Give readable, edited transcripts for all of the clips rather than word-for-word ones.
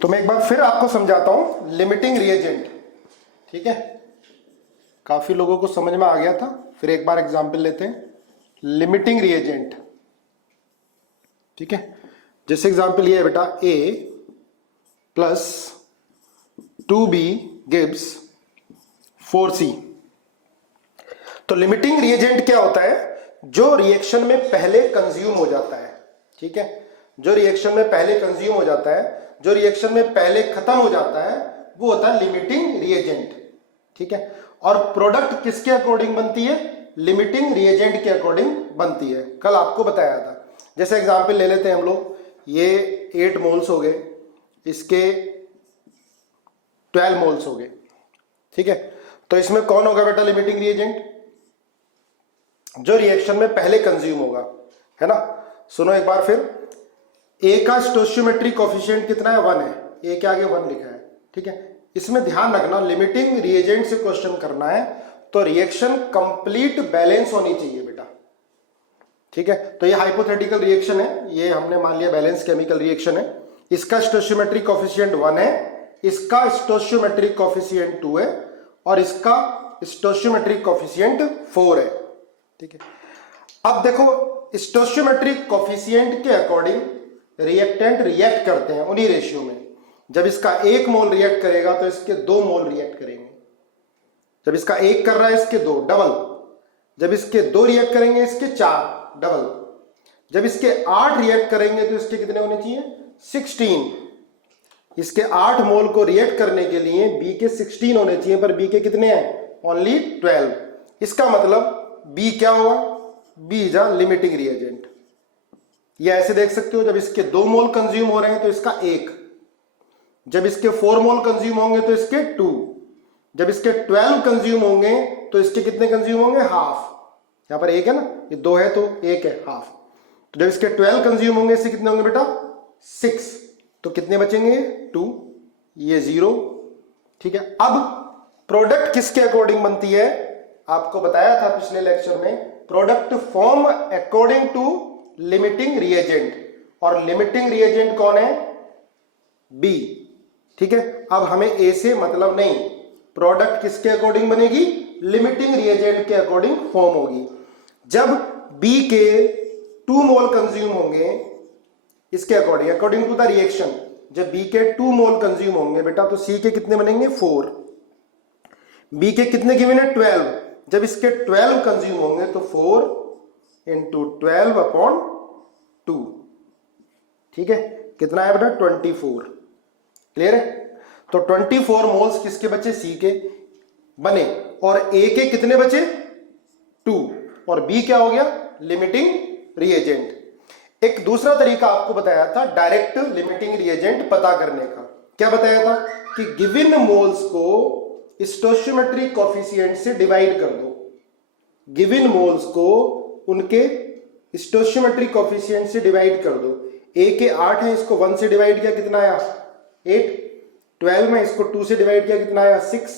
तो मैं एक बार फिर आपको समझाता हूं लिमिटिंग रिएजेंट। ठीक है, काफी लोगों को समझ में आ गया था, फिर एक बार एग्जांपल लेते हैं। लिमिटिंग रिएजेंट, ठीक है, जैसे एग्जांपल ये है बेटा, A plus 2B gives 4C। तो लिमिटिंग रिएजेंट क्या होता है? जो रिएक्शन में पहले कंज्यूम हो जाता है। ठीक है, जो रिएक्शन में पहले कंज्यूम हो जाता है, जो रिएक्शन में पहले खत्म हो जाता है, वो होता है लिमिटिंग रिएजेंट। ठीक है, और प्रोडक्ट किसके अकॉर्डिंग बनती है? लिमिटिंग रिएजेंट के अकॉर्डिंग बनती है। कल आपको बताया था। जैसे एग्जांपल ले लेते हैं हम लोग, ये 8 मोल्स हो गए, इसके 12 मोल्स हो गए। ठीक है, तो इसमें कौन होगा बेटा लिमिटिंग रिएजेंट? जो रिएक्शन में पहले कंज्यूम होगा, है ना। सुनो एक बार फिर, ए का स्टोइचियोमेट्रिक कोएफिशिएंट कितना है? 1 है। ए के आगे 1 लिखा है। ठीक है, इसमें ध्यान रखना, लिमिटिंग रिएजेंट से क्वेश्चन करना है तो रिएक्शन कंप्लीट बैलेंस होनी चाहिए बेटा। ठीक है, तो ये हाइपोथेटिकल रिएक्शन है, ये हमने मान लिया बैलेंस केमिकल रिएक्शन है। इसका स्टोइचियोमेट्रिक कोएफिशिएंट 1 है, इसका स्टोइचियोमेट्रिक कोएफिशिएंट 2 है, और इसका स्टोइचियोमेट्रिक कोएफिशिएंट 4 है। ठीक है, अब देखो स्टोइचियोमेट्रिक कोएफिशिएंट के अकॉर्डिंग रिएक्टेंट रिएक्ट करते हैं उन्हीं रेशियो में। जब इसका 1 मोल रिएक्ट करेगा तो इसके 2 मोल रिएक्ट करेंगे। जब इसका 1 कर रहा है, इसके 2 डबल। जब इसके 2 रिएक्ट करेंगे, इसके 4 डबल। जब इसके 8 रिएक्ट करेंगे तो इसके कितने होने चाहिए? 16। इसके 8 मोल को रिएक्ट करने के लिए बी के 16 होने चाहिए, पर बी के कितने हैं? ओनली 12। इसका मतलब बी क्या हुआ? B is a limiting reagent. या ऐसे देख सकते हो, जब इसके 2 मोल कंज्यूम हो रहे हैं तो इसका 1, जब इसके 4 मोल कंज्यूम होंगे तो इसके 2, जब इसके 12 कंज्यूम होंगे तो इसके कितने कंज्यूम होंगे? हाफ। यहां पर 1 है ना, ये 2 है तो 1 है, हाफ। तो जब इसके 12 कंज्यूम होंगे, इससे कितने होंगे बेटा? 6। तो कितने बचेंगे? 2, ये 0। ठीक है, अब प्रोडक्ट किसके अकॉर्डिंग बनती है? आपको बताया था पिछले लेक्चर में, product form according to limiting reagent, और लिमिटिंग रिएजेंट कौन है? बी। ठीक है, अब हमें ए से मतलब नहीं, प्रोडक्ट किसके अकॉर्डिंग बनेगी? लिमिटिंग रिएजेंट के अकॉर्डिंग फॉर्म होगी। जब बी के 2 मोल कंज्यूम होंगे, इसके according, according to the reaction, जब बी के 2 मोल कंज्यूम होंगे बेटा, तो सी के कितने बनेंगे? 4। बी के कितने गिवन है? 12। जब इसके 12 कंज्यूम होंगे तो 4 इंटू 12 अपॉन 2। ठीक है, कितना है बेटा? 24। क्लियर है? तो 24 मोल्स किसके बचे? सी के बने, और ए के कितने बचे? 2, और बी क्या हो गया? Limiting reagent. एक दूसरा तरीका आपको बताया था डायरेक्ट लिमिटिंग रिएजेंट पता करने का। क्या बताया था? कि गिवन मोल्स को स्टोइचियोमेट्रिक कोएफिशिएंट से डिवाइड कर दो। गिवन मोल्स को उनके स्टोइचियोमेट्रिक कोएफिशिएंट से डिवाइड कर दो। ए के 8 है, इसको 1 से डिवाइड किया, कितना आया? 8। 12 में इसको 2 से डिवाइड किया, कितना आया? 6।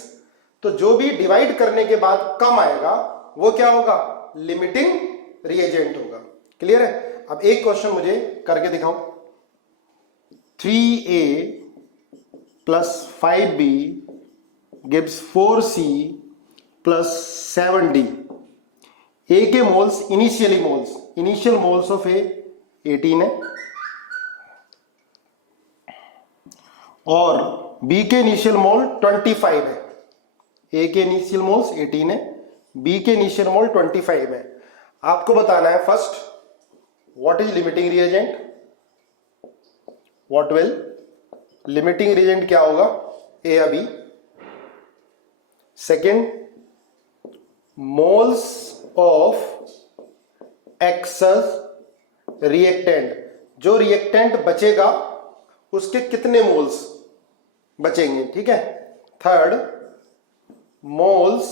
तो जो भी डिवाइड करने के बाद कम आएगा वो क्या होगा? लिमिटिंग रिएजेंट होगा। क्लियर है? अब एक क्वेश्चन मुझे करके दिखाओ। 3A plus 5B gives 4C plus 7D। ए के मोल्स, इनिशियल मोल्स ऑफ ए 18 है, और बी के इनिशियल मोल 25 है। ए के इनिशियल मोल्स 18 है, बी के इनिशियल मोल 25 है। आपको बताना है first, what is limiting reagent? What will limiting reagent क्या होगा? ए या B? Second, moles of excess reactant, जो रिएक्टेंट बचेगा उसके कितने मोल्स बचेंगे? ठीक है। Third, moles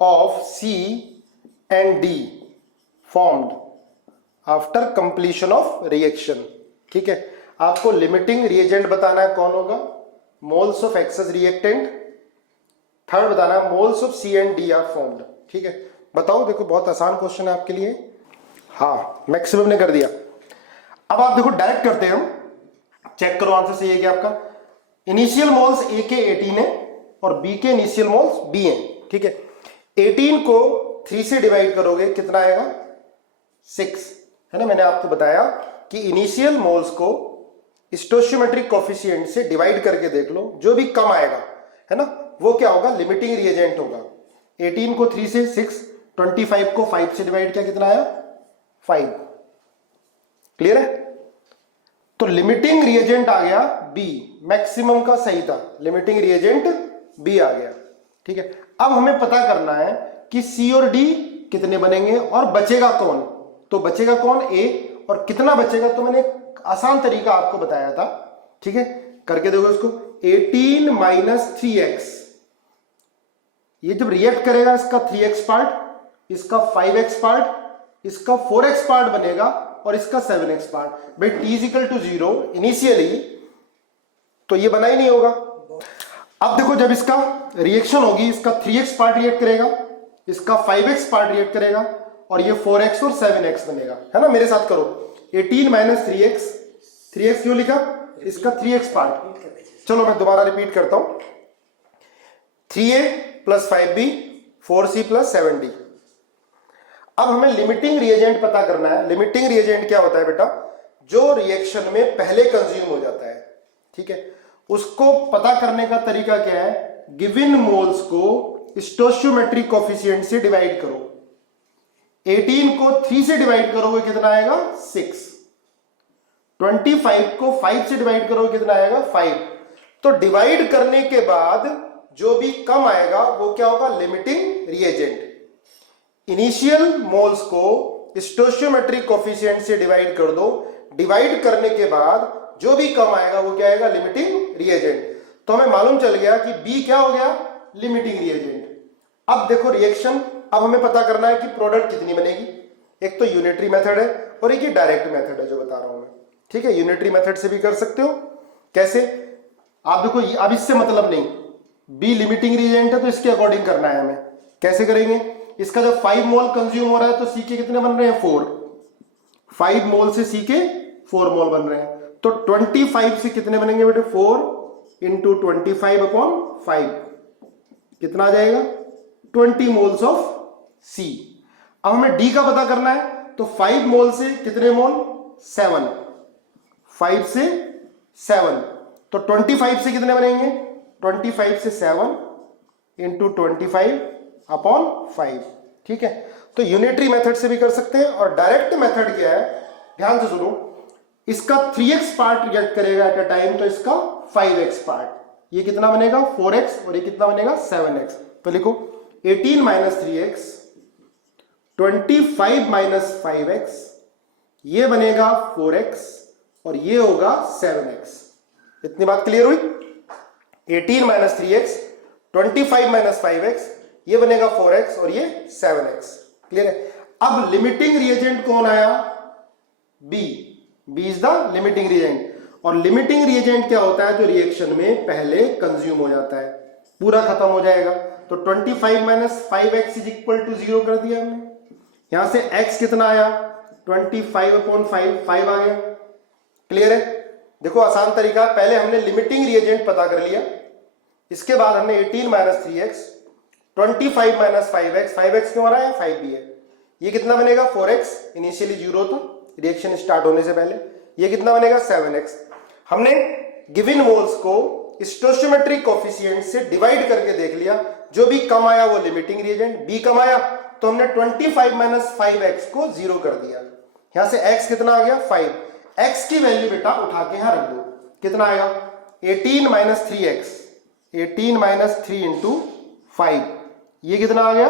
of C and D formed after completion of reaction. ठीक है, आपको लिमिटिंग रिएजेंट बताना है कौन होगा? Moles of excess reactant. Third बताना है moles of C and D are formed. ठीक है, बताओ। देखो बहुत आसान क्वेश्चन है आपके लिए। हाँ, मैक्सिमम ने कर दिया। अब आप देखो डायरेक्ट करते हैं हम। चेक करो आंसर सही है क्या आपका। इनिशियल मोल्स ए के 18 है और बी के इनिशियल मोल्स बी हैं, ठीक है। 18 को 3 से डिवाइड करोगे कितना आएगा 6, है ना। मैंने आपको बताया कि इनिशियल मोल्स को स्टोइचियोमेट्रिक कोफिशिएंट से डिवाइड करके देख लो, जो भी कम आएगा, है ना, वो क्या होगा, लिमिटिंग रिएजेंट होगा। 18 को 3 से 6, 25 को 5 से डिवाइड किया कितना आया 5। क्लियर है। तो लिमिटिंग रिएजेंट आ गया बी, मैक्सिमम का सही था, लिमिटिंग रिएजेंट बी आ गया, ठीक है। अब हमें पता करना है कि सी और डी कितने बनेंगे और बचेगा कौन। तो बचेगा कौन, ए, और कितना बचेगा तो मैंने एक आसान तरीका आपको बताया था, ठीक है। करके देखो इसको, 18 माइनस 3x, ये जब रिएक्ट करेगा इसका 3x पार्ट, इसका 5x पार्ट, इसका 4x पार्ट बनेगा और इसका 7x पार्ट। भाई t is equal to 0 initially तो ये बना ही नहीं होगा। अब देखो जब इसका रिएक्शन होगी, इसका 3x पार्ट रिएक्ट करेगा, इसका 5x पार्ट रिएक्ट करेगा और ये 4x और 7x बनेगा, है ना। मेरे साथ करो, 18 माइनस 3x, 3x क्यों लिखा, इसका 3x पार्ट। चलो मैं दोबारा रिपीट करता हूं, 3a plus 5b 4c plus 7d। अब हमें लिमिटिंग रिएजेंट पता करना है। लिमिटिंग रिएजेंट क्या होता है बेटा, जो रिएक्शन में पहले कंज्यूम हो जाता है, ठीक है। उसको पता करने का तरीका क्या है, गिवन मोल्स को स्टोइचियोमेट्रिक कोफिशिएंट से डिवाइड करो। 18 को 3 से डिवाइड करोगे कितना आएगा 6, 25 को 5 से डिवाइड करोगे कितना आएगा 5। तो डिवाइड करने के बाद जो भी कम आएगा वो क्या होगा, लिमिटिंग रिएजेंट। इनिशियल मोल्स को स्टोइचियोमेट्रिक कोफिशिएंट से डिवाइड कर दो, डिवाइड करने के बाद जो भी कम आएगा वो क्या आएगा, लिमिटिंग रिएजेंट। तो हमें मालूम चल गया कि बी क्या हो गया, लिमिटिंग रिएजेंट। अब देखो रिएक्शन, अब हमें पता करना है कि प्रोडक्ट कितनी बनेगी। एक तो यूनिटरी मेथड है और एक ये डायरेक्ट मेथड है जो बता रहा हूं मैं, ठीक है। यूनिटरी मेथड से भी कर सकते हो। कैसे, आप देखो अब इससे मतलब नहीं, बी लिमिटिंग रिएजेंट है तो इसके अकॉर्डिंग करना है हमें। कैसे करेंगे, इसका जब 5 मोल कंज्यूम हो रहा है तो सी के कितने बन रहे हैं 4, 5 मोल से सी के 4 मोल बन रहे हैं। तो 25 से कितने बनेंगे बेटे, 4 इंटू 25 अपॉन 5 कितना आ जाएगा 20 मोल्स ऑफ सी। अब हमें डी का पता करना है, तो 5 मोल से कितने मोल 7, 5 से 7, तो 25 से कितने बनेंगे, 25 से 7 इंटू 25 अपॉन 5, ठीक है। तो यूनिटरी मेथड से भी कर सकते हैं। और डायरेक्ट मेथड क्या है, ध्यान से सुनो, इसका 3x पार्ट रिएक्ट करेगा एट अ टाइम, तो इसका 5x पार्ट, ये कितना बनेगा 4x और ये कितना बनेगा 7x। तो लिखो 18 माइनस 3x, 25 माइनस 5x, ये बनेगा 4x और ये होगा 7x। इतनी बात क्लियर हुई। 18 माइनस 3x, 25 माइनस 5x, ये बनेगा 4x और ये 7x। क्लियर है। अब लिमिटिंग रिएजेंट कौन आया, B, B is the limiting reagent. और लिमिटिंग रिएजेंट क्या होता है, जो रिएक्शन में पहले कंज्यूम हो जाता है, पूरा खत्म हो जाएगा। तो 25 minus 5x is equal to 0 कर दिया हमने। यहां से x कितना आया 25 अपॉन 5 आ गया। क्लियर है। देखो आसान तरीका, पहले हमने लिमिटिंग रिएजेंट पता कर लिया, इसके बाद हमने 18 minus 3x, 25 minus 5x, 5x क्यों आ रहा है 5 भी है, ये कितना बनेगा 4x, इनिशियली 0 था रिएक्शन स्टार्ट होने से पहले, ये कितना बनेगा 7x। हमने गिवन मोल्स को स्टोइचियोमेट्रिक कोफिशिएंट से डिवाइड करके देख लिया, जो भी कम आया वो लिमिटिंग रिएजेंट, बी कम आया तो हमने 25 माइनस 5x को 0 कर दिया। यहां से x कितना आ गया 5, x की वैल्यू बेटा उठा के यहां रख दो, कितना आएगा 18 माइनस 3x, 18 माइनस 3 इंटू 5, ये कितना आ गया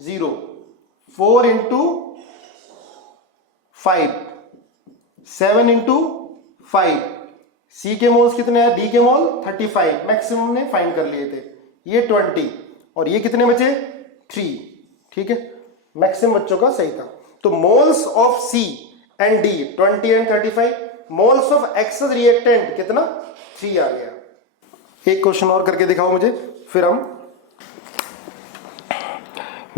0, 4 इंटू 5, 7 इंटू 5, सी के मोल्स कितने हैं, डी के मोल 35 मैक्सिमम ने फाइंड कर लिए थे, ये 20 और ये कितने बचे 3, ठीक है। मैक्सिमम बच्चों का सही था। तो moles of C and D 20 and 35, moles of excess reactant कितना 3 आ गया। एक क्वेश्चन और करके दिखाओ मुझे, फिर हम,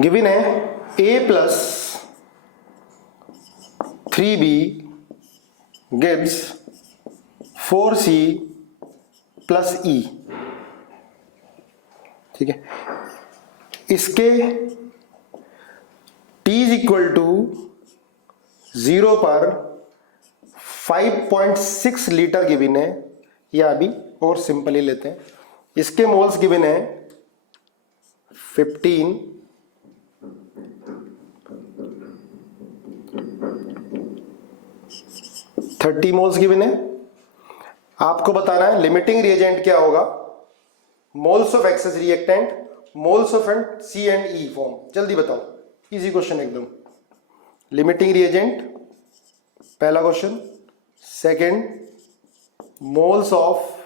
गिवन है a plus 3b gives 4C plus E, ठीक है। इसके T इज इक्वल टू 0 पर 5.6 लीटर गिवन है, या अभी और सिंपली लेते हैं। इसके मोल्स गिवन है 15, 30 मोल्स गिवन है। आपको बताना है लिमिटिंग रिएजेंट क्या होगा, moles of excess reactant, moles of and C and E form. जल्दी बताओ, इजी क्वेश्चन एकदम। लिमिटिंग रिएजेंट पहला question, second moles of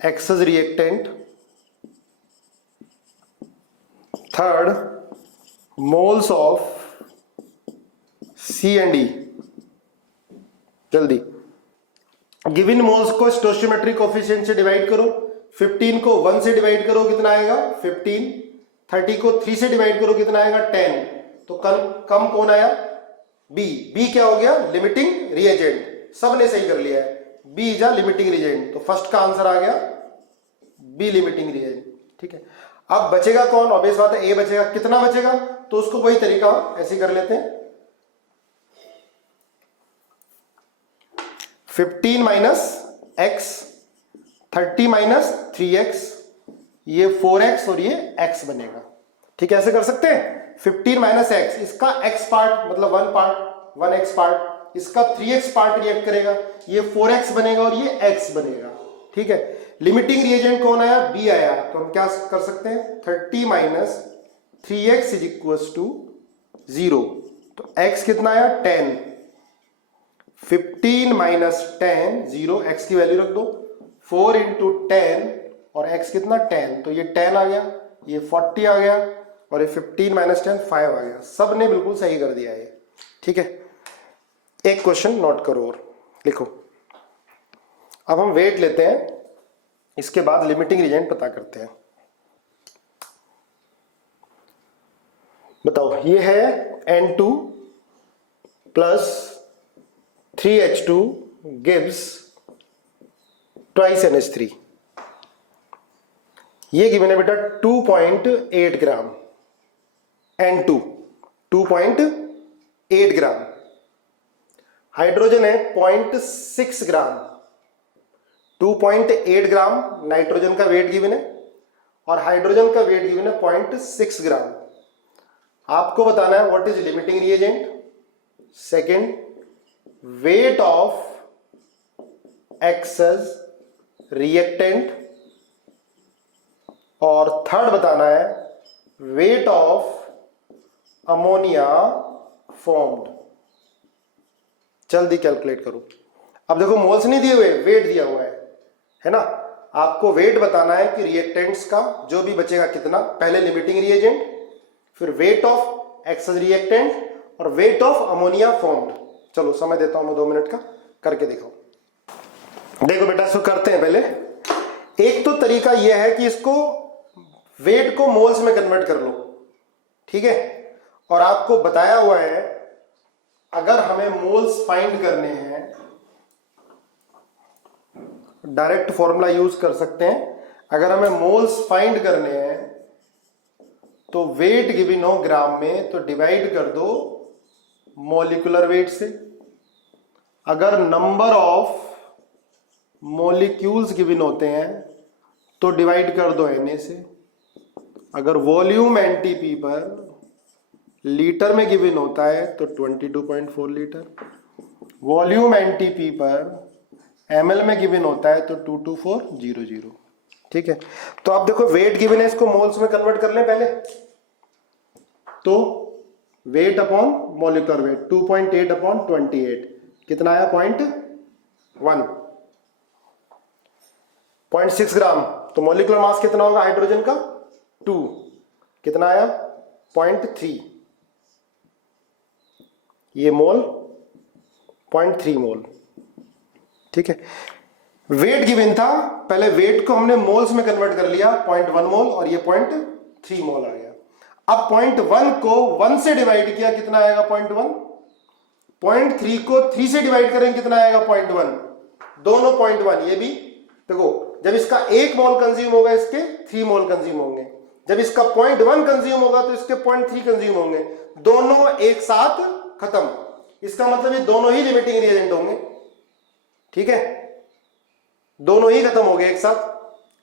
excess reactant, third moles of C and E. जल्दी, गिवन मोल्स को स्टोइचियोमेट्रिक coefficient से divide करो। 15 को 1 से डिवाइड करो, कितना आएगा 15। 30 को 3 से डिवाइड करो, कितना आएगा 10। तो कम कौन आया, बी। बी क्या हो गया, लिमिटिंग रिएजेंट। सबने सही कर लिया है, B is a limiting reagent. तो फर्स्ट का आंसर आ गया बी, लिमिटिंग रिएजेंट, ठीक है। अब बचेगा कौन, ऑब्वियस बात है ए बचेगा। कितना बचेगा, तो उसको वही तरीका ऐसे कर लेते हैं, 15 माइनस एक्स, 30 माइनस 3x, ये 4x और ये x बनेगा, ठीक है। ऐसे कर सकते हैं 15 माइनस एक्स, इसका x पार्ट मतलब 1 पार्ट, 1x पार्ट, इसका 3x पार्ट रिएक्ट करेगा, ये 4x बनेगा और ये x बनेगा, ठीक है। लिमिटिंग रिएजेंट कौन आया, b आया। तो हम क्या कर सकते हैं, 30 minus 3x is equals to 0। तो x कितना आया 10, 15 माइनस 10, 0, x की वैल्यू रख दो, 4 इंटू 10 और x कितना 10, तो ये 10 आ गया, ये 40 आ गया और ये 15 माइनस 10 5 आ गया। सब ने बिल्कुल सही कर दिया है, ठीक है। एक क्वेश्चन नोट करो और लिखो। अब हम वेट लेते हैं, इसके बाद लिमिटिंग रिएजेंट पता करते हैं। बताओ, ये है N2 plus 3H2 gives twice NH3। ये गिवन है बेटा 2.8 ग्राम, N2 2.8 ग्राम। हाइड्रोजन है 0.6 ग्राम, 2.8 ग्राम नाइट्रोजन का वेट गिवन है और हाइड्रोजन का वेट गिवन है 0.6 ग्राम। आपको बताना है what is limiting reagent, second weight of excess reactant और थर्ड बताना है वेट ऑफ अमोनिया फॉर्म्ड। जल्दी कैलकुलेट करो। अब देखो मोल्स नहीं दिए हुए, वेट दिया हुआ है ना। आपको वेट बताना है कि रिएक्टेंट्स का जो भी बचेगा कितना, पहले लिमिटिंग रिएजेंट, फिर वेट ऑफ एक्सेस रिएक्टेंट और वेट ऑफ अमोनिया फॉर्म्ड। चलो समय देता हूं मैं 2 मिनट का, करके दिखाओ। देखो बेटा, इसको करते हैं। पहले एक तो तरीका यह है कि इसको वेट को मोल्स में कन्वर्ट कर लो, ठीक है। और आपको बताया हुआ है अगर हमें मोल्स फाइंड करने हैं, डायरेक्ट फॉर्मूला यूज कर सकते हैं। अगर हमें मोल्स फाइंड करने हैं तो वेट गिवन हो ग्राम में तो डिवाइड कर दो मॉलिक्यूलर वेट से। अगर नंबर ऑफ मॉलिक्यूल्स गिवन होते हैं तो डिवाइड कर दो Na से। अगर वॉल्यूम एनटीपी पर लीटर में गिवन होता है तो 22.4 लीटर, वॉल्यूम एनटीपी पर ml में गिवन होता है तो 22400, ठीक है। तो आप देखो वेट गिवन है, इसको मोल्स में कन्वर्ट कर लें पहले। तो weight upon molecular weight 2.8 upon 28 कितना आया 0.1, 0.6 ग्राम। तो मॉलिक्यूलर मास कितना होगा हाइड्रोजन का 2, कितना आया 0.3, ये मोल 0.3 मोल, ठीक है। वेट गिवन था, पहले वेट को हमने मोल्स में कन्वर्ट कर लिया 0.1 मोल और ये 0.3 मोल आ गया। अब 0.1 को 1 से डिवाइड किया, कितना आएगा 0.1। 0.3 को 3 से डिवाइड करें, कितना आएगा 0.1। दोनों 0.1, ये भी देखो जब इसका 1 मोल कंज्यूम होगा इसके 3 मोल कंज्यूम होंगे, जब इसका 0.1 कंज्यूम होगा तो इसके 0.3 कंज्यूम होंगे, दोनों एक साथ खत्म। इसका मतलब ये दोनों ही लिमिटिंग रिएजेंट होंगे, ठीक है, दोनों ही खत्म हो गए एक साथ।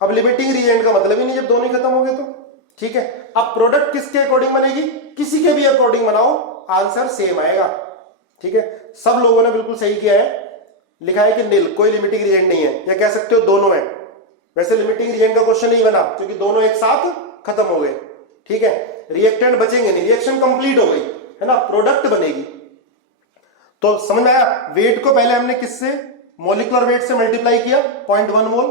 अब लिमिटिंग रिएजेंट का मतलब ही नहीं जब दोनों ही खत्म हो गए तो, ठीक है। अब प्रोडक्ट किसके अकॉर्डिंग बनेगी, किसी के भी अकॉर्डिंग बनाओ, आंसर सेम आएगा, ठीक है। सब लोगों ने बिल्कुल सही किया है, लिखा है कि नील, कोई लिमिटिंग रिएजेंट नहीं है, या कह सकते हो दोनों है। वैसे लिमिटिंग रिएजेंट का क्वेश्चन नहीं बना क्योंकि दोनों एक साथ खत्म हो गए, ठीक है, रिएक्टेंट बचेंगे नहीं, रिएक्शन कंप्लीट हो गई है ना, प्रोडक्ट बनेगी। तो समझ में आया, वेट को पहले हमने किससे, मॉलिक्यूलर वेट से मल्टीप्लाई किया, 0.1 मोल,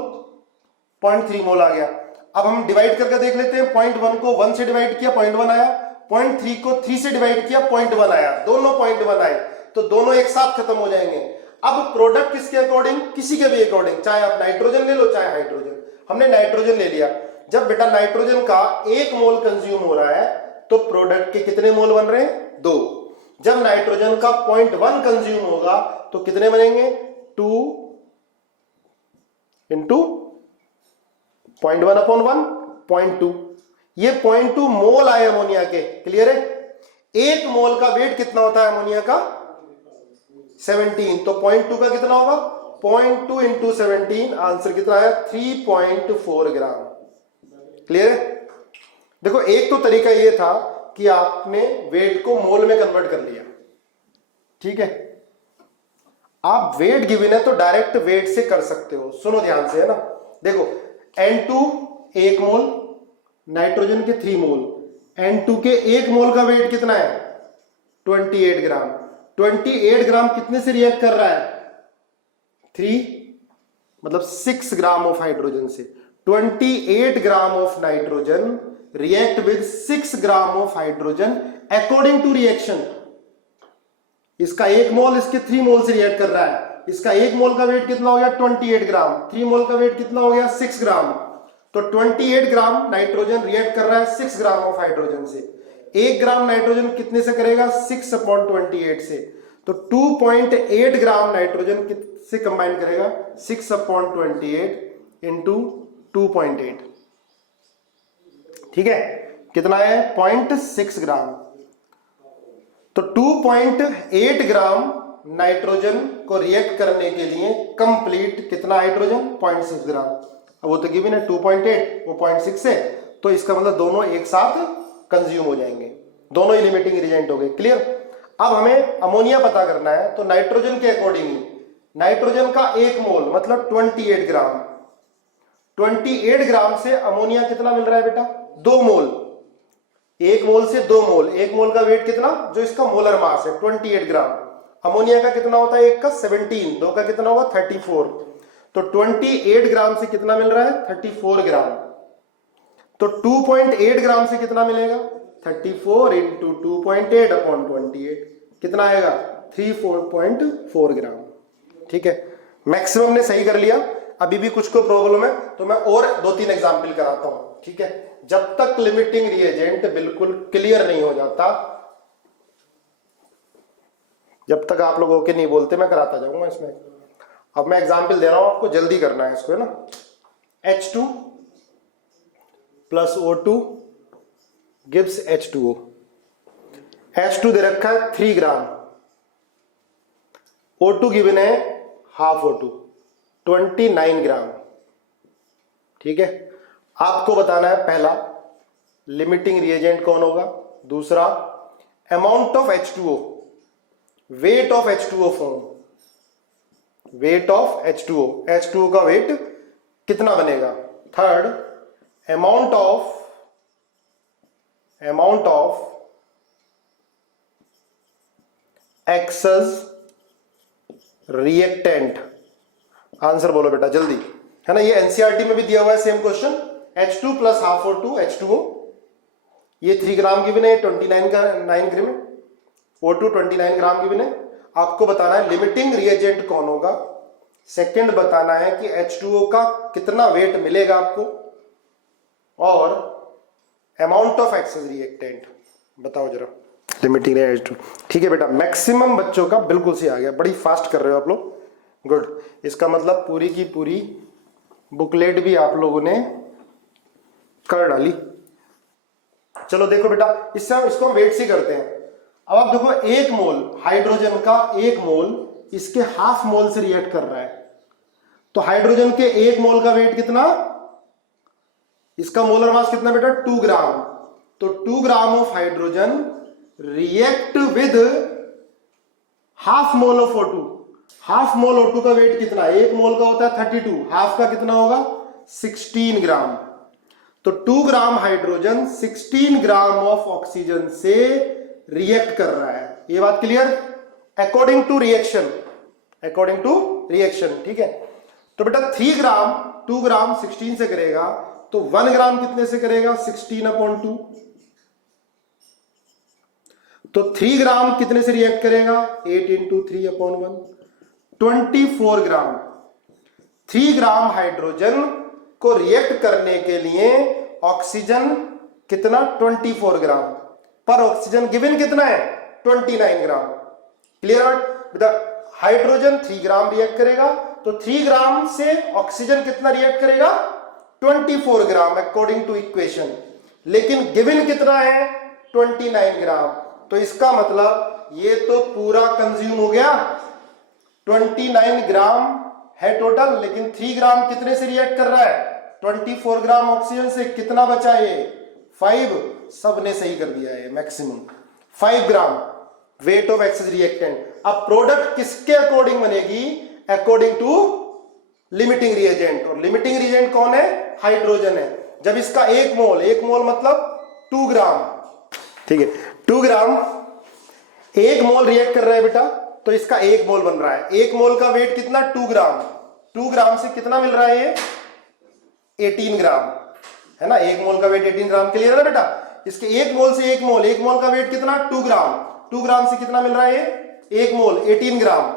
0.3 मोल आ गया। अब हम डिवाइड करके देख लेते हैं, 0.1 को 1 से डिवाइड किया 0.1 आया, 0.3 को 3 से डिवाइड किया 0.1 आया, दोनों 0.1 आए, तो दोनों एक साथ खत्म हो जाएंगे। अब प्रोडक्ट किसके अकॉर्डिंग, किसी के भी अकॉर्डिंग, चाहे आप नाइट्रोजन ले लो चाहे हाइड्रोजन। हमने नाइट्रोजन ले लिया, जब बेटा नाइट्रोजन का 1 मोल कंज्यूम हो रहा है तो प्रोडक्ट के कितने मोल बन रहे हैं, 2। जब नाइट्रोजन का 0.1 कंज्यूम होगा तो कितने बनेंगे, 2 इंटू 0.1/1, 0.2। ये 0.2 मोल आए अमोनिया के, क्लियर है। 1 मोल का वेट कितना होता है अमोनिया का, 17, तो 0.2 का कितना होगा, 0.2 इंटू 17, आंसर कितना आया, 3.4 ग्राम। क्लियर है। देखो एक तो तरीका ये था कि आपने वेट को मोल में कन्वर्ट कर लिया, ठीक है। आप वेट गिवन है तो डायरेक्ट वेट से कर सकते हो, सुनो ध्यान से, है ना। देखो N2 1 मोल, नाइट्रोजन के 3 मोल, N2 के 1 मोल का वेट कितना है, 28 ग्राम। 28 ग्राम कितने से रिएक्ट कर रहा है, 3, मतलब 6 ग्राम ऑफ हाइड्रोजन से। 28 gram of nitrogen react with 6 gram of hydrogen according to reaction. इसका 1 मोल इसके 3 मोल से रिएक्ट कर रहा है, इसका 1 मोल का वेट कितना हो गया, 28 ग्राम, 3 मोल का वेट कितना हो गया, 6 ग्राम। तो 28 ग्राम नाइट्रोजन रिएक्ट कर रहा है 6 ग्राम ऑफ हाइड्रोजन से। 1 ग्राम नाइट्रोजन कितने से करेगा, 6/28 से। तो 2.8 ग्राम नाइट्रोजन से कंबाइन करेगा, 6/28 इंटू 2.8, ठीक है, कितना है, 0.6 ग्राम। तो 2.8 ग्राम नाइट्रोजन को रिएक्ट करने के लिए कंप्लीट कितना हाइड्रोजन, 0.6 ग्राम। अब वो तो गिवन है 2.8, वो 0.6 है, तो इसका मतलब दोनों एक साथ कंज्यूम हो जाएंगे, दोनों ही लिमिटिंग रिएजेंट हो गए, क्लियर। अब हमें अमोनिया पता करना है, तो नाइट्रोजन के अकॉर्डिंग ही, नाइट्रोजन का 1 मोल मतलब 28 ग्राम, 28 ग्राम से अमोनिया कितना मिल रहा है बेटा, 2 मोल। 1 मोल से 2 मोल, 1 मोल का वेट कितना, जो इसका मोलर मास है 28 ग्राम। अमोनिया का कितना होता है, 1 का 17, 2 का कितना होगा 34। तो 28 ग्राम से कितना मिल रहा है, 34 ग्राम। तो 2.8 ग्राम से कितना मिलेगा, 34 इंटू 2.8/28, कितना आएगा, 3.4 ग्राम, ठीक है। मैक्सिमम ने सही कर लिया। अभी भी कुछ को प्रॉब्लम है तो मैं और 2-3 एग्जाम्पल कराता हूं, ठीक है। जब तक लिमिटिंग रिएजेंट बिल्कुल क्लियर नहीं हो जाता, जब तक आप लोग ओके नहीं बोलते, मैं कराता जाऊंगा इसमें। अब मैं एग्जाम्पल दे रहा हूं आपको, जल्दी करना है इसको, है ना। H2 plus O2 gives H2O। H2 दे रखा है 3 ग्राम, O2 गिवन है हाफ O2 29 ग्राम, ठीक है। आपको बताना है पहला लिमिटिंग रिएजेंट कौन होगा, दूसरा amount of H2O, weight of H2O form, weight of H2O, H2O का वेट कितना बनेगा, third amount of excess reactant. Answer बोलो बेटा जल्दी, है ना। ये एनसीईआरटी में भी दिया हुआ है same question, H2 plus half O2 H2O, ये 3 ग्राम गिवन है, 29 का 9 ग्राम, O2 29 ग्राम गिवन है। आपको बताना है लिमिटिंग रिएजेंट कौन होगा, सेकंड बताना है कि H2O का कितना वेट मिलेगा आपको, और अमाउंट ऑफ एक्सेस रिएक्टेंट बताओ जरा, लिमिटिंग रिएजेंट। ठीक है बेटा, मैक्सिमम बच्चों का बिल्कुल सही आ गया, बड़ी फास्ट कर रहे हो आप लोग, गुड, इसका मतलब पूरी की पूरी बुकलेट भी आप लोगों ने कर डाली। चलो देखो बेटा, इसको हम वेट से करते हैं। अब आप देखो, एक मोल हाइड्रोजन का, एक मोल इसके हाफ मोल से रिएक्ट कर रहा है, तो हाइड्रोजन के एक मोल का वेट कितना, इसका मोलर मास कितना बेटा, 2 ग्राम। तो 2 ग्राम of hydrogen react with half mole of O2। Half mole O2 का वेट कितना, एक मोल का होता है 32, हाफ का कितना होगा 16 ग्राम। तो 2 gram hydrogen 16 gram of oxygen से रिएक्ट कर रहा है। ये बात clear? According to reaction, according to reaction, ठीक है। तो बेटा 3 ग्राम 2 ग्राम 16 से करेगा, तो 1 ग्राम कितने से करेगा, 16/2। तो 3 ग्राम कितने से रिएक्ट करेगा, 8 × 3/1, 24 ग्राम। 3 ग्राम हाइड्रोजन को रिएक्ट करने के लिए ऑक्सीजन कितना, 24 ग्राम, पर ऑक्सीजन गिवन कितना है, 29 ग्राम। क्लियर? बेटा हाइड्रोजन 3 ग्राम रिएक्ट करेगा, तो 3 ग्राम से ऑक्सीजन कितना रिएक्ट करेगा, 24 ग्राम अकॉर्डिंग टू इक्वेशन, लेकिन गिवन कितना है, 29 ग्राम। तो इसका मतलब ये तो पूरा कंज्यूम हो गया, 29 ग्राम है टोटल, लेकिन 3 ग्राम कितने से रिएक्ट कर रहा है, 24 ग्राम ऑक्सीजन से। कितना बचा ये, 5। सबने सही कर दिया है, maximum 5 gram weight of excess reactant. अब प्रोडक्ट किसके अकॉर्डिंग बनेगी, अकॉर्डिंग टू लिमिटिंग रिएजेंट, और लिमिटिंग रिएजेंट कौन है, हाइड्रोजन है। जब इसका एक मोल मतलब 2 ग्राम, ठीक है, 2 ग्राम एक मोल रिएक्ट कर रहा है बेटा, तो इसका एक मोल बन रहा है। एक मोल का वेट कितना, 2 ग्राम। 2 ग्राम से कितना मिल रहा है ये, 18 ग्राम, है ना। एक मोल का वेट 18 ग्राम, क्लियर है ना बेटा। इसके एक मोल से एक मोल का वेट कितना, 2 ग्राम। 2 ग्राम से कितना मिल रहा है ये, एक मोल 18 ग्राम।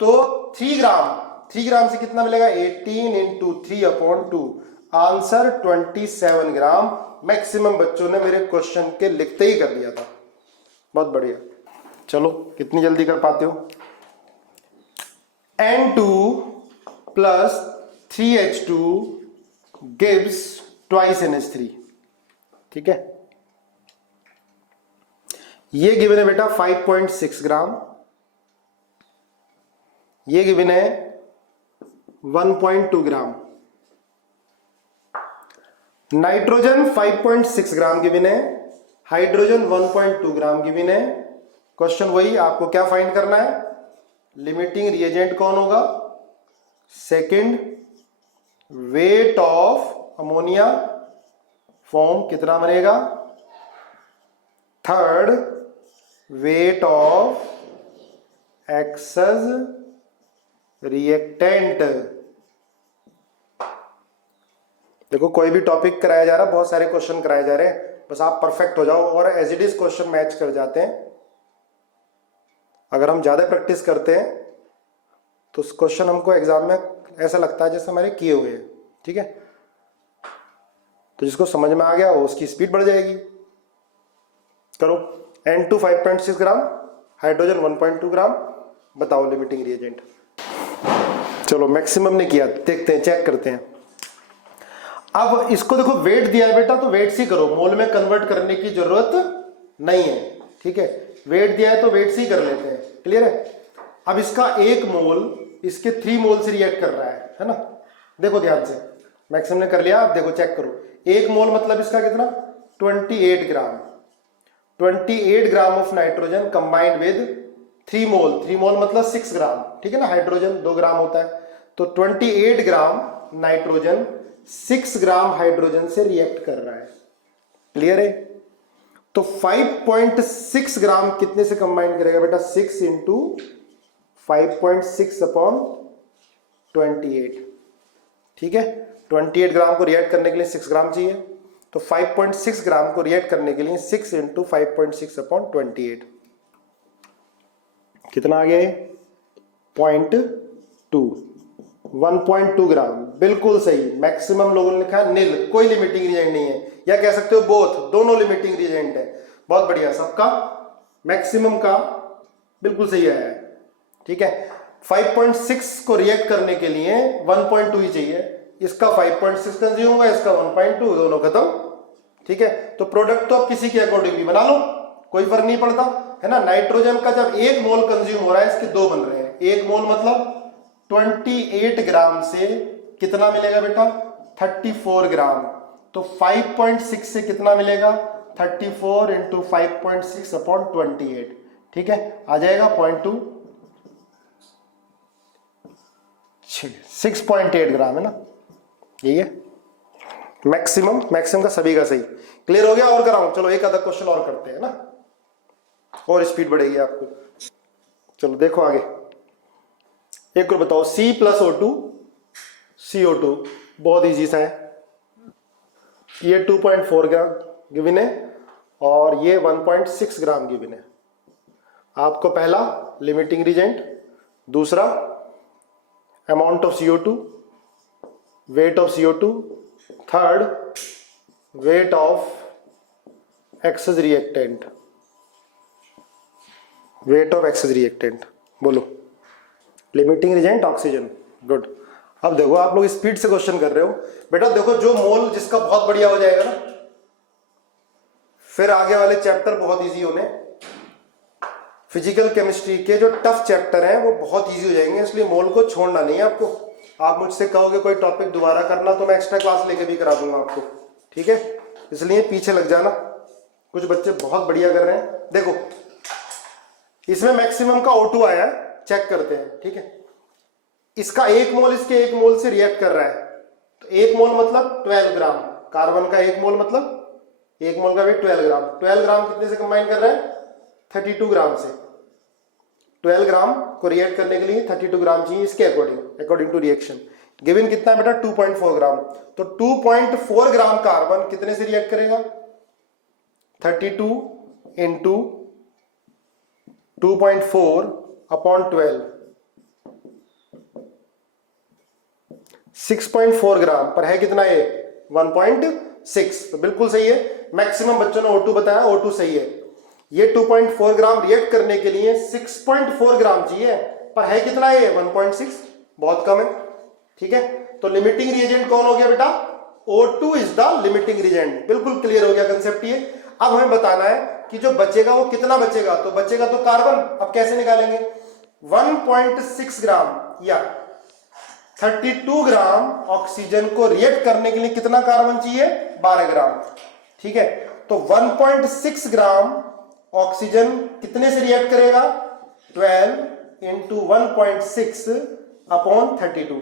तो 3 ग्राम से कितना मिलेगा, 18 × 3/2, आंसर 27 ग्राम। मैक्सिमम बच्चों ने मेरे क्वेश्चन के लिखते ही कर दिया था, बहुत बढ़िया। चलो कितनी जल्दी कर पाते हो। N2 + 3H2 gives twice NH3, ठीक है। ये गिवन है बेटा 5.6 ग्राम, ये गिवन है 1.2 ग्राम। नाइट्रोजन 5.6 ग्राम गिवन है, हाइड्रोजन 1.2 ग्राम गिवन है। क्वेश्चन वही, आपको क्या फाइंड करना है, लिमिटिंग रिएजेंट कौन होगा, second weight of ammonia form कितना बनेगा, third weight of excess reactant. देखो कोई भी टॉपिक कराया जा रहा है, बहुत सारे क्वेश्चन कराए जा रहे हैं, बस आप परफेक्ट हो जाओ और as it is question match कर जाते हैं। अगर हम ज्यादा प्रैक्टिस करते हैं तो क्वेश्चन हमको एग्जाम में ऐसा लगता है जैसे हमारे किए हुए हैं, ठीक है। तो जिसको समझ में आ गया वो उसकी स्पीड बढ़ जाएगी। करो, N2 5.6 ग्राम, हाइड्रोजन 1.2 ग्राम, बताओ लिमिटिंग रिएजेंट। चलो मैक्सिमम ने किया, देखते हैं, चेक करते हैं। अब इसको देखो वेट दिया है बेटा, तो वेट से करो, मोल में कन्वर्ट करने की जरूरत नहीं है, ठीक है। वेट दिया है तो वेट से ही कर लेते हैं, क्लियर है। अब इसका एक मोल इसके 3 मोल से रिएक्ट कर रहा है ना। देखो ध्यान से, मैक्सिमम ने कर लिया, अब देखो चेक करो। एक मोल मतलब इसका कितना, 28 ग्राम। 28 gram of nitrogen combined with 3 मोल, 3 मोल मतलब 6 ग्राम, ठीक है ना। हाइड्रोजन 2 ग्राम होता है, तो 28 ग्राम नाइट्रोजन 6 ग्राम हाइड्रोजन से रिएक्ट कर रहा है, क्लियर है। तो 5.6 ग्राम कितने से कंबाइन करेगा बेटा, 6 × 5.6/28, ठीक है। 28 ग्राम को रिएक्ट करने के लिए 6 ग्राम चाहिए, तो 5.6 ग्राम को रिएक्ट करने के लिए 6 × 5.6/28 कितना आ गया है, 0.2, 1.2 ग्राम। बिल्कुल सही, मैक्सिमम लोगों ने लिखा नील, कोई लिमिटिंग रिएजेंट नहीं है, या कह सकते हो बोथ, दोनों लिमिटिंग रिएजेंट है। बहुत बढ़िया, सबका मैक्सिमम का बिल्कुल सही आया है, ठीक है। 5.6 को रिएक्ट करने के लिए 1.2 ही चाहिए, इसका 5.6 कंज्यूम होगा, इसका 1.2, दोनों खत्म। ठीक है, तो प्रोडक्ट तो आप किसी के अकॉर्डिंग भी बना लो, कोई फर्क नहीं पड़ता, है ना। नाइट्रोजन का जब 1 मोल कंज्यूम हो रहा है, इसके 2 बन रहे हैं, 1 मोल मतलब 28 ग्राम से कितना मिलेगा बेटा, 34 ग्राम। तो 5.6 से कितना मिलेगा, 34 इंटू 5.6 अपॉन 28, ठीक है, आ जाएगा 0.2, 6.8 ग्राम, है ना, यही है मैक्सिमम। मैक्सिमम का सभी का सही क्लियर हो गया। और कराऊं, चलो एक आधा क्वेश्चन और करते हैं ना, और स्पीड बढ़ेगी आपको। चलो देखो आगे, एक और बताओ, C प्लस O2 CO2, बहुत इजी सा है, ये 2.4 ग्राम गिवन है और ये 1.6 ग्राम गिवन है। आपको पहला लिमिटिंग रिएजेंट, दूसरा amount of CO2, weight of CO2, third weight of excess reactant, weight of excess reactant, बोलो। Limiting reagent oxygen, good. अब देखो आप लोग स्पीड से क्वेश्चन कर रहे हो बेटा, देखो जो मोल जिसका बहुत बढ़िया हो जाएगा ना, फिर आगे वाले चैप्टर बहुत इजी होने, फिजिकल केमिस्ट्री के जो टफ चैप्टर हैं वो बहुत इजी हो जाएंगे, इसलिए मोल को छोड़ना नहीं है आपको। आप मुझसे कहोगे कोई टॉपिक दोबारा करना तो मैं एक्स्ट्रा क्लास लेके भी करा दूंगा आपको, ठीक है, इसलिए पीछे लग जाना। कुछ बच्चे बहुत बढ़िया कर रहे हैं। देखो इसमें मैक्सिमम का O2 आया है, चेक करते हैं, ठीक है, इसका 1 मोल इसके 1 मोल से रिएक्ट कर रहा है, तो 1 मोल मतलब 12 ग्राम, कार्बन का 1 मोल मतलब 1 मोल का वेट 12 ग्राम। 12 ग्राम कितने से कंबाइन कर रहा है, 32 ग्राम से। 12 ग्राम को रिएक्ट करने के लिए 32 ग्राम चाहिए इसके अकॉर्डिंग टू रिएक्शन। गिवन कितना है बेटा, 2.4 ग्राम। तो 2.4 ग्राम कार्बन कितने से रिएक्ट करेगा, 32 इंटू 2.4 अपॉन 12, 6.4 ग्राम पर है कितना है, 1.6। तो बिल्कुल सही है, मैक्सिमम बच्चों ने O2 बताया, O2 सही है। ये 2.4 ग्राम रिएक्ट करने के लिए 6.4 ग्राम चाहिए, पर है कितना है, 1.6, बहुत कम है, ठीक है। तो लिमिटिंग रिएजेंट कौन हो गया बेटा, O2 is the limiting reagent. बिल्कुल क्लियर हो गया कंसेप्ट ये। अब हमें बताना है कि जो बचेगा वो कितना बचेगा, तो बचेगा तो कार्बन। अब कैसे निकालेंगे, 1.6 ग्राम या 32 ग्राम ऑक्सीजन को रिएक्ट करने के लिए कितना कार्बन चाहिए, 12 ग्राम, ठीक है। तो 1.6 ग्राम ऑक्सीजन कितने से रिएक्ट करेगा, 12 इंटू 1.6 अपॉन 32,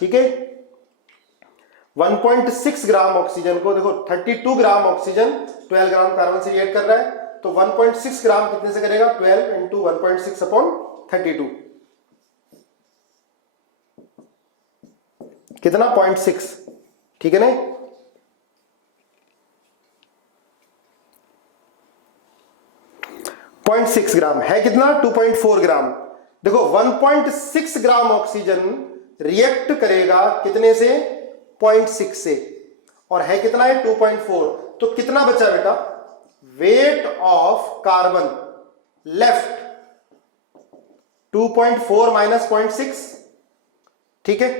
ठीक है। 1.6 ग्राम ऑक्सीजन को देखो, 32 ग्राम ऑक्सीजन 12 ग्राम कार्बन से रिएक्ट कर रहा है, तो 1.6 ग्राम कितने से करेगा, 12 इंटू 1.6 अपॉन 32, कितना, 0.6, ठीक है ना। पॉइंट 6 ग्राम है कितना, 2.4 ग्राम। देखो 1.6 ग्राम ऑक्सीजन रिएक्ट करेगा कितने से, 0.6 से, और है कितना है, 2.4। तो कितना बचा बेटा, weight of carbon left 2.4 minus 0.6, ठीक है,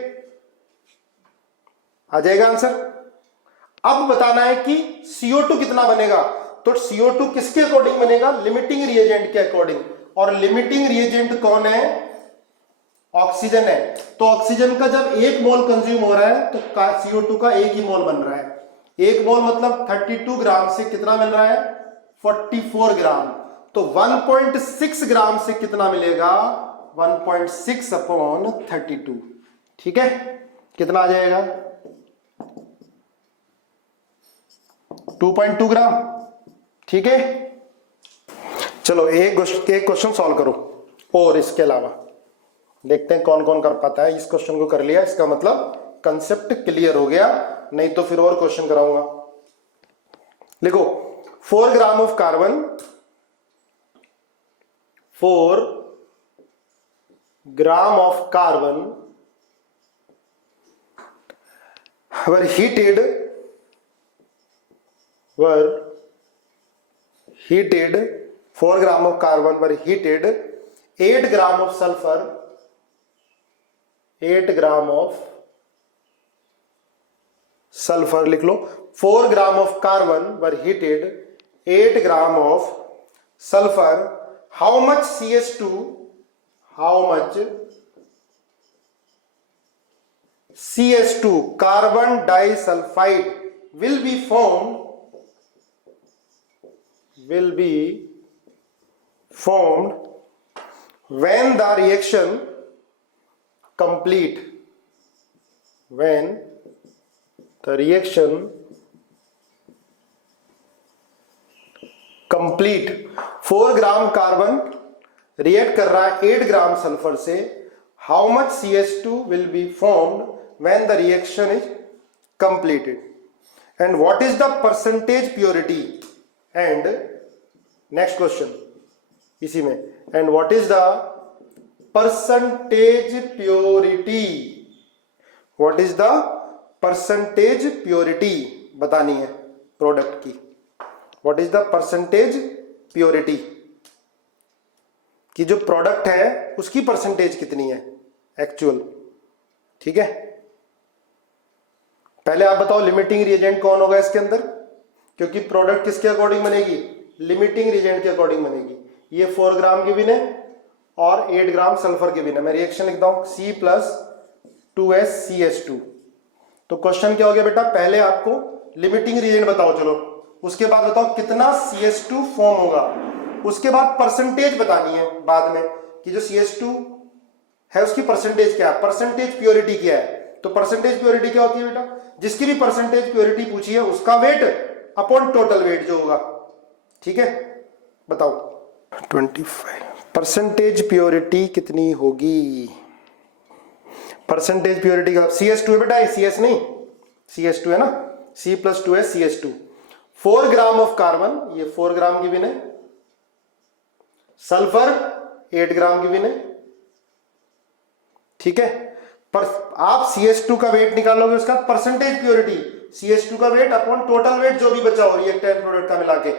आ जाएगा आंसर। अब बताना है कि CO2 कितना बनेगा, तो CO2 किसके अकॉर्डिंग बनेगा, लिमिटिंग रिएजेंट के अकॉर्डिंग। और लिमिटिंग रिएजेंट कौन है, ऑक्सीजन है। तो ऑक्सीजन का जब 1 मोल कंज्यूम हो रहा है तो CO2 का 1 ही मोल बन रहा है। 1 मोल मतलब 32 ग्राम से कितना मिल रहा है, 44 ग्राम। तो 1.6 ग्राम से कितना मिलेगा, 1.6 अपॉन 32, ठीक है, कितना आ जाएगा, 2.2 ग्राम, ठीक है। चलो एक क्वेश्चन सॉल्व करो, और इसके अलावा देखते हैं कौन कौन कर पाता है। इस क्वेश्चन को कर लिया, इसका मतलब कंसेप्ट क्लियर हो गया, नहीं तो फिर और क्वेश्चन कराऊंगा। लिखो 4 gram of carbon, 4 gram of carbon were heated 4 gram of carbon were heated 8 gram of sulphur, 8 gram of sulphur लिख लो, 4 gram of carbon were heated, 8 gram of sulphur, how much CS2, how much CS2 carbon disulfide will be formed when the reaction complete, when the reaction complete। 4 gram carbon react कर रहा है 8 ग्राम sulphur से, how much CS2 will be formed when the reaction is completed, and what is the percentage purity, and next question इसी में, and what is the percentage purity, what is the percentage purity बतानी है product की, what is the percentage purity कि जो product है उसकी percentage कितनी है एक्चुअल। ठीक है, पहले आप बताओ लिमिटिंग रिएजेंट कौन होगा इसके अंदर, क्योंकि प्रोडक्ट किसके अकॉर्डिंग बनेगी, लिमिटिंग रिएजेंट के अकॉर्डिंग बनेगी। ये 4 ग्राम की विन है और 8 ग्राम सल्फर की विन है। मैं रिएक्शन लिखता हूं C+2SCS2। तो क्वेश्चन क्या हो गया बेटा, पहले आपको लिमिटिंग रिएजेंट बताओ, चलो उसके बाद बताओ कितना CS2 फॉर्म होगा, उसके बाद परसेंटेज बतानी है बाद में कि जो CS2 है उसकी परसेंटेज क्या है, परसेंटेज प्योरिटी क्या है। तो परसेंटेज प्योरिटी क्या होती है बेटा, जिसकी भी परसेंटेज प्योरिटी पूछी है उसका वेट अपॉन टोटल वेट जो होगा। ठीक है, बताओ 25 परसेंटेज प्योरिटी कितनी होगी, परसेंटेज प्योरिटी का CS2 है बेटा, CS नहीं, CS2 है ना, C+2SCS2। 4 ग्राम ऑफ कार्बन, ये 4 ग्राम की विन है, सल्फर 8 ग्राम की विन है। ठीक है, पर आप CS2 का वेट निकालोगे, उसका परसेंटेज प्योरिटी, CS2 का वेट अपॉन टोटल वेट जो भी बचा हो रिएक्टेंट प्रोडक्ट का मिला के।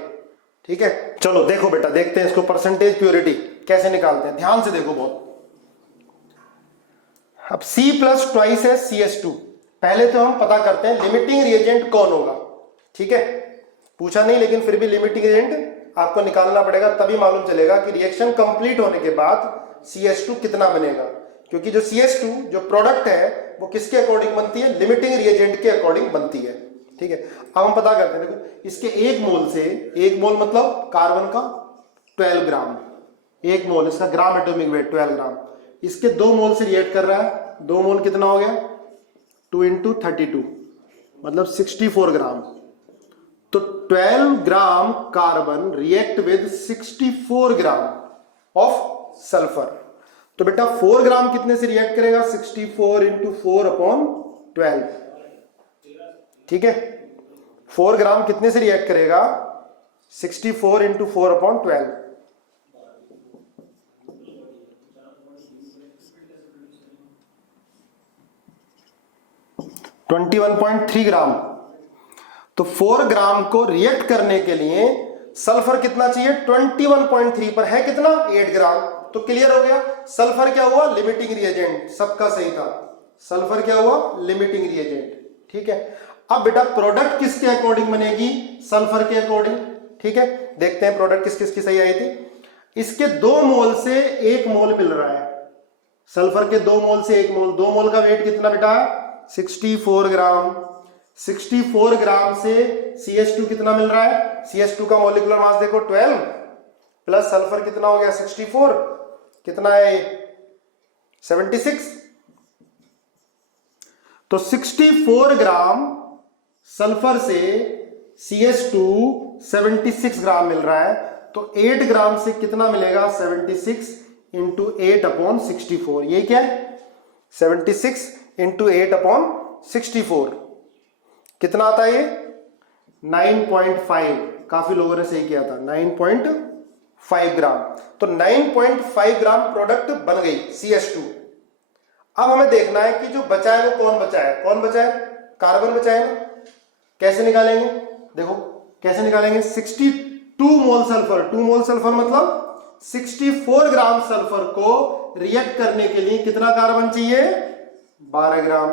ठीक है, चलो देखो बेटा, देखते हैं इसको परसेंटेज प्योरिटी कैसे निकालते हैं, ध्यान से देखो बहुत। अब C+2SCS2, पहले तो हम पता करते हैं लिमिटिंग रिएजेंट कौन होगा। ठीक है, पूछा नहीं लेकिन फिर भी लिमिटिंग रिएजेंट आपको निकालना पड़ेगा, तभी मालूम चलेगा कि रिएक्शन कंप्लीट होने के बाद CS2 कितना बनेगा, क्योंकि जो CS2 जो प्रोडक्ट है वो किसके अकॉर्डिंग बनती है, लिमिटिंग रिएजेंट के अकॉर्डिंग बनती है। ठीक है, अब हम पता करते हैं, देखो इसके 1 मोल से, 1 मोल मतलब कार्बन का 12 ग्राम, 1 मोल इसका ग्राम एटॉमिक वेट 12 ग्राम, इसके 2 मोल से रिएक्ट कर रहा है, 2 मोल कितना हो गया 2 × 32 मतलब 64 ग्राम। तो 12 gram carbon react with 64 gram of sulphur. तो बेटा 4 ग्राम कितने से रिएक्ट करेगा, 64 × 4/12। ठीक है, 4 ग्राम कितने से रिएक्ट करेगा, 64 × 4/12। 21.3 ग्राम। तो 4 ग्राम को रिएक्ट करने के लिए सल्फर कितना चाहिए, 21.3 पर है कितना 8 ग्राम। तो क्लियर हो गया, सल्फर क्या हुआ, लिमिटिंग रिएजेंट, सबका सही था, सल्फर क्या हुआ, लिमिटिंग रिएजेंट। ठीक है, अब बेटा प्रोडक्ट किसके अकॉर्डिंग बनेगी, सल्फर के अकॉर्डिंग। ठीक है, देखते हैं प्रोडक्ट किस किस की सही आई थी। इसके 2 मोल से 1 मोल मिल रहा है, सल्फर के 2 मोल से 1 मोल, 2 मोल का वेट कितना बेटा 64 ग्राम। 64 ग्राम से CS2 कितना मिल रहा है, CS2 का मॉलिक्यूलर मास देखो 12 प्लस सल्फर कितना हो गया 64, कितना है 76। तो 64 ग्राम सल्फर से CS2 76 ग्राम मिल रहा है। तो 8 ग्राम से कितना मिलेगा 76 × 8/64, ये क्या है 76 × 8/64 कितना आता है ये 9.5, काफी लोगों ने सही किया था 9.5 ग्राम। तो 9.5 ग्राम प्रोडक्ट बन गई CS2। अब हमें देखना है कि जो बचा है वो कौन बचा है, कौन बचा है, कार्बन बचा है ना। कैसे निकालेंगे, देखो कैसे निकालेंगे, 62 मोल सल्फर, 2 मोल सल्फर मतलब 64 ग्राम सल्फर को रिएक्ट करने के लिए कितना कार्बन चाहिए? 12 ग्राम।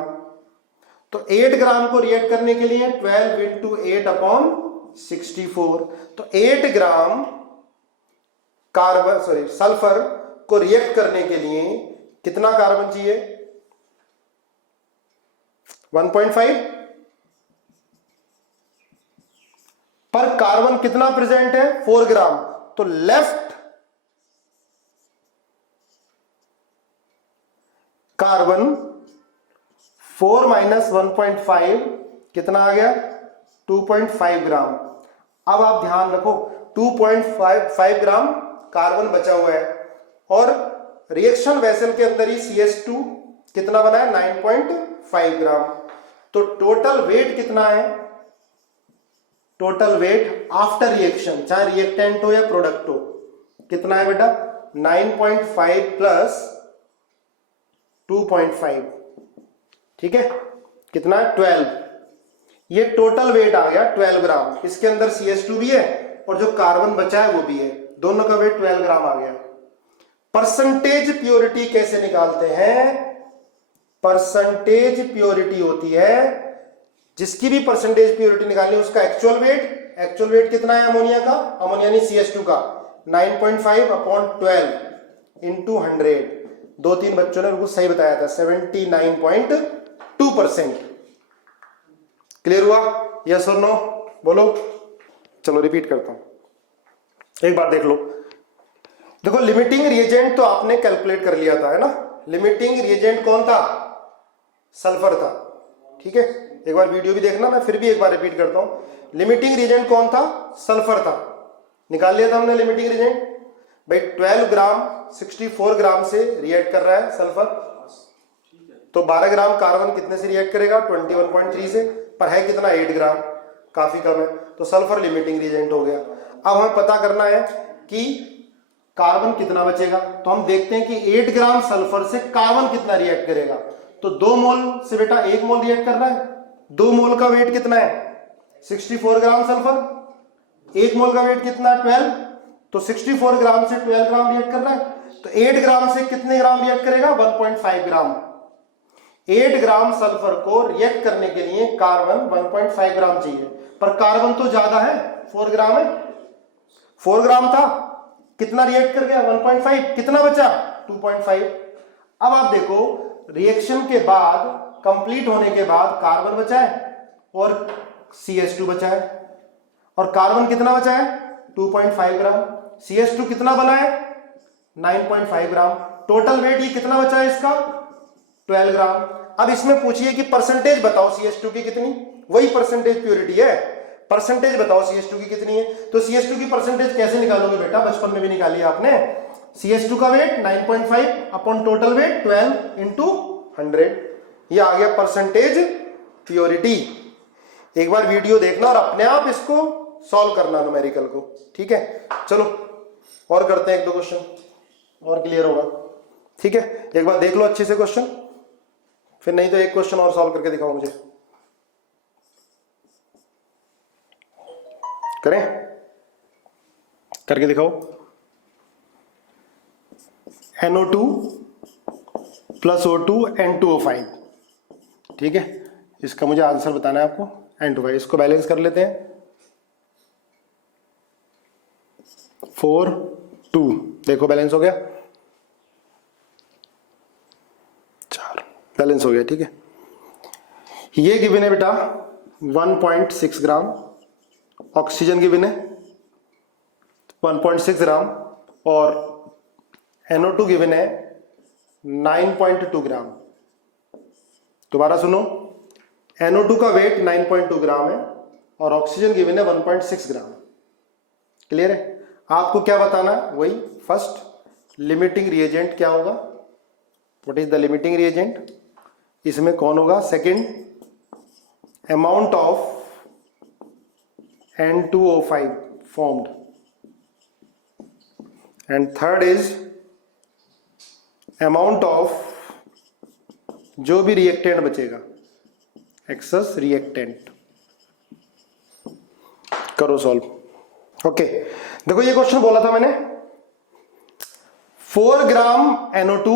तो 8 ग्राम को रिएक्ट करने के लिए 12 इंटू 8/64, तो 8 ग्राम कार्बन सल्फर को रिएक्ट करने के लिए कितना कार्बन चाहिए? 1.5। पर कार्बन कितना प्रेजेंट है? 4 ग्राम। तो लेफ्ट कार्बन 4 माइनस 1.5 कितना आ गया? 2.5 ग्राम। अब आप ध्यान रखो 2.5 ग्राम कार्बन बचा हुआ है और रिएक्शन वेसल के अंदर ही CH2 कितना बना है? 9.5 ग्राम। तो टोटल वेट कितना है? टोटल वेट आफ्टर रिएक्शन, चाहे रिएक्टेंट हो या प्रोडक्ट हो, कितना है बेटा? 9.5 प्लस 2.5, ठीक है, कितना है? 12। ये टोटल वेट आ गया 12 ग्राम। इसके अंदर CH2 भी है और जो कार्बन बचा है वो भी है, दोनों का वेट 12 ग्राम आ गया। परसेंटेज प्योरिटी कैसे निकालते हैं? परसेंटेज प्योरिटी होती है, जिसकी भी परसेंटेज प्योरिटी निकालनी है उसका एक्चुअल वेट। एक्चुअल वेट कितना है अमोनिया का? अमोनिया नहीं, CH2 का 9.5/12 इंटू 100। 2-3 बच्चों ने बिल्कुल सही बताया था, 79.2%। क्लियर हुआ? यस और नो बोलो। चलो रिपीट करता हूं, एक बार देख लो। देखो लिमिटिंग रिएजेंट तो आपने कैलकुलेट कर लिया था, है ना? लिमिटिंग रिएजेंट कौन था? सल्फर था, ठीक है। एक बार वीडियो भी देखना, मैं फिर भी एक बार रिपीट करता हूं। लिमिटिंग रिएजेंट कौन था? सल्फर था। निकाल लिया था हमने लिमिटिंग रिएजेंट। भाई 12 ग्राम 64 ग्राम से रिएक्ट कर रहा है सल्फर, तो 12 ग्राम कार्बन कितने से रिएक्ट करेगा? 21.3 से। पर है कितना? 8 ग्राम, काफी कम है, तो सल्फर लिमिटिंग रिएजेंट हो गया। अब हमें पता करना है कि कार्बन कितना बचेगा। तो हम देखते हैं कि 8 ग्राम सल्फर से कार्बन कितना रिएक्ट करेगा। तो 2 मोल से बेटा 1 मोल रिएक्ट कर रहा है। 2 मोल का वेट कितना है? 64 ग्राम सल्फर। 1 मोल का वेट कितना? 12। तो 64 ग्राम से 12 ग्राम रिएक्ट कर रहा है। तो 8 ग्राम से कितने ग्राम रिएक्ट करेगा? 1.5 ग्राम। 8 ग्राम सल्फर को रिएक्ट करने के लिए कार्बन 1.5 ग्राम चाहिए, पर कार्बन तो ज्यादा है, 4 ग्राम है। 4 ग्राम था, कितना रिएक्ट कर गया? 1.5। कितना बचा? 2.5। अब आप देखो रिएक्शन के बाद, कंप्लीट होने के बाद कार्बन बचा है और CH2 बचा है, और कार्बन कितना बचा है? 2.5 ग्राम। CH2 कितना बना है? 9.5 ग्राम। टोटल वेट ये कितना बचा है इसका? 12 ग्राम। अब इसमें पूछिए कि परसेंटेज बताओ CH2 की कितनी? वही परसेंटेज प्योरिटी है, परसेंटेज बताओ CH2 की कितनी है। तो CH2 की परसेंटेज कैसे निकालोगे बेटा? बचपन में भी निकाली आपने। CH2 का weight 9.5 upon total weight 12 into 100, ये आ गया परसेंटेज प्योरिटी। एक बार वीडियो देखना और अपने आप इसको सॉल्व करना न्यूमेरिकल को, ठीक है। चलो और करते हैं 1-2 क्वेश्चन और क्लियर होगा, ठीक है। एक बार देख लो अच्छे से क्वेश्चन, फिर नहीं तो एक क्वेश्चन और सॉल्व करके दिखाओ मुझे। करें? करके दिखाओ। NO2 प्लस O2 N2O5, ठीक है। इसका मुझे आंसर बताना है आपको। N2O5 इसको बैलेंस कर लेते हैं। 4 2, देखो बैलेंस हो गया, 4 बैलेंस हो गया, ठीक है। ये गिवन है बेटा 1.6 ग्राम, ऑक्सीजन गिवन है 1.6 ग्राम, और NO2 गिवन है 9.2 ग्राम। दोबारा सुनो, NO2 का वेट 9.2 ग्राम है और ऑक्सीजन गिवन है 1.6 ग्राम। क्लियर है? आपको क्या बताना है? वही फर्स्ट लिमिटिंग रिएजेंट क्या होगा, what is the limiting reagent, इसमें कौन होगा। Second amount of N2O5 formed, and third is amount of जो भी रिएक्टेंट बचेगा, एक्सेस रिएक्टेंट। करो सॉल्व। ओके, देखो ये क्वेश्चन बोला था मैंने 4 ग्राम NO2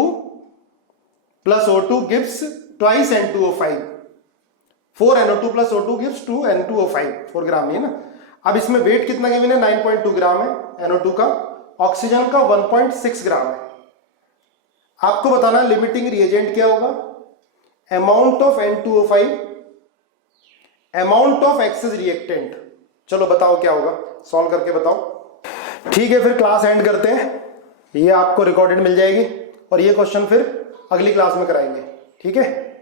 plus O2 gives twice N2O5. 4 NO2 plus O2 gives 2 N2O5. 4 ग्राम ही है ना। अब इसमें वेट कितना गिवन है? 9.2 ग्राम है NO2 का, ऑक्सीजन का 1.6 ग्राम है। आपको बताना लिमिटिंग रिएजेंट क्या होगा, amount of N2O5, amount of excess reactant. चलो बताओ क्या होगा, सॉल्व करके बताओ। ठीक है, फिर क्लास एंड करते हैं, ये आपको रिकॉर्डेड मिल जाएगी और ये क्वेश्चन फिर अगली क्लास में कराएंगे। ठीक है।